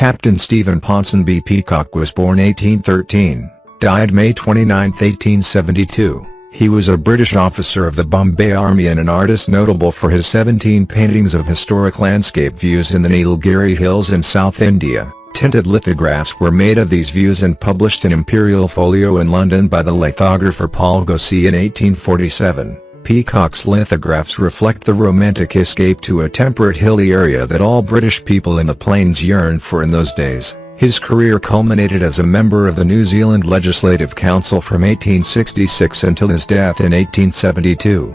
Captain Stephen Ponsonby Peacocke was born 1813, died May 29, 1872. He was a British officer of the Bombay Army and an artist notable for his 17 paintings of historic landscape views in the Nilgiri Hills in South India. Tinted lithographs were made of these views and published in Imperial Folio in London by the lithographer Paul Gauci in 1847. Peacocke's lithographs reflect the romantic escape to a temperate hilly area that all British people in the plains yearned for in those days. His career culminated as a member of the New Zealand Legislative Council from 1866 until his death in 1872.